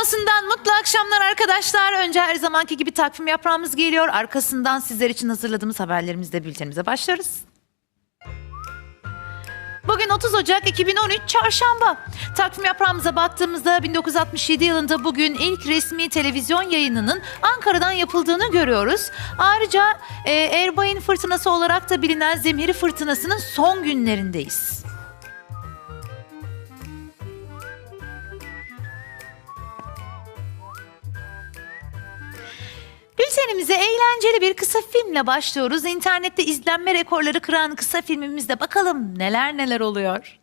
Mutlu akşamlar arkadaşlar. Önce her zamanki gibi takvim yaprağımız geliyor. Arkasından sizler için hazırladığımız haberlerimizle bültenimize başlarız. Bugün 30 Ocak 2013 Çarşamba. Takvim yaprağımıza baktığımızda 1967 yılında bugün ilk resmi televizyon yayınının Ankara'dan yapıldığını görüyoruz. Ayrıca e, Erbay'ın fırtınası olarak da bilinen Zemheri Fırtınası'nın son günlerindeyiz. Bültenimize eğlenceli bir kısa filmle başlıyoruz. İnternette izlenme rekorları kıran kısa filmimizde bakalım neler neler oluyor.